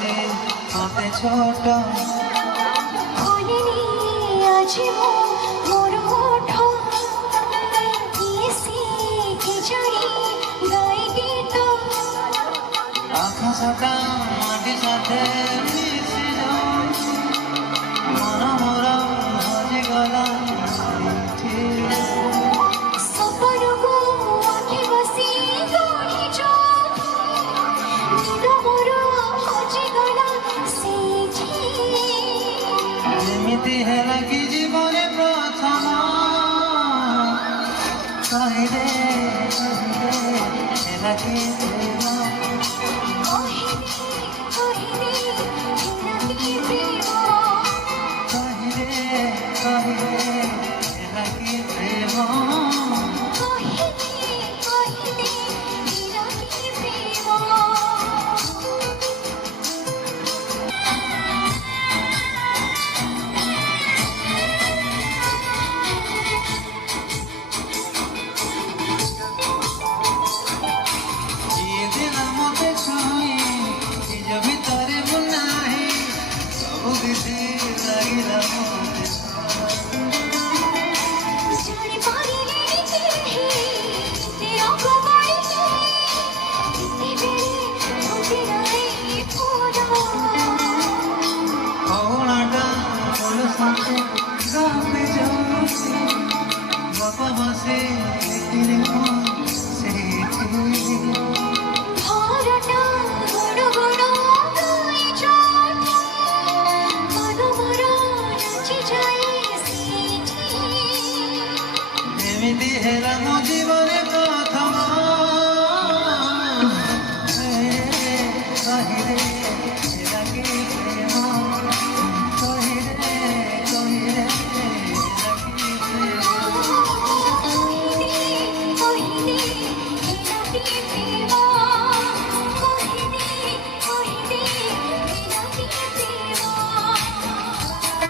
ଖୁସି ମତେ ଛୋଟ ଅଛି ମୋର ଓଠ ଖିଚଡ଼ି ଗାଈ ଗୀତ ଆକାଶଟା ମାଟି ସାଥେ ମିଶି ଯାଉଛି ମନ ମୋର ହଜିଗଲା ସପନକୁ ଆଖି ବସି ଗଢ଼ିଛ ନିଦ ମୋର ହଜିଗଲା ସେଇଠି ଯେମିତି ହେଲା କି ଜୀବନେ ପ୍ରଥମ କହିଦେ ହେଲା କି ପ୍ରେମ କହିଦେ ହେଲା କି ପ୍ରେମ ବାପା ବସେ ଏମିତି ହେଲା ମୋ ଜୀବନେ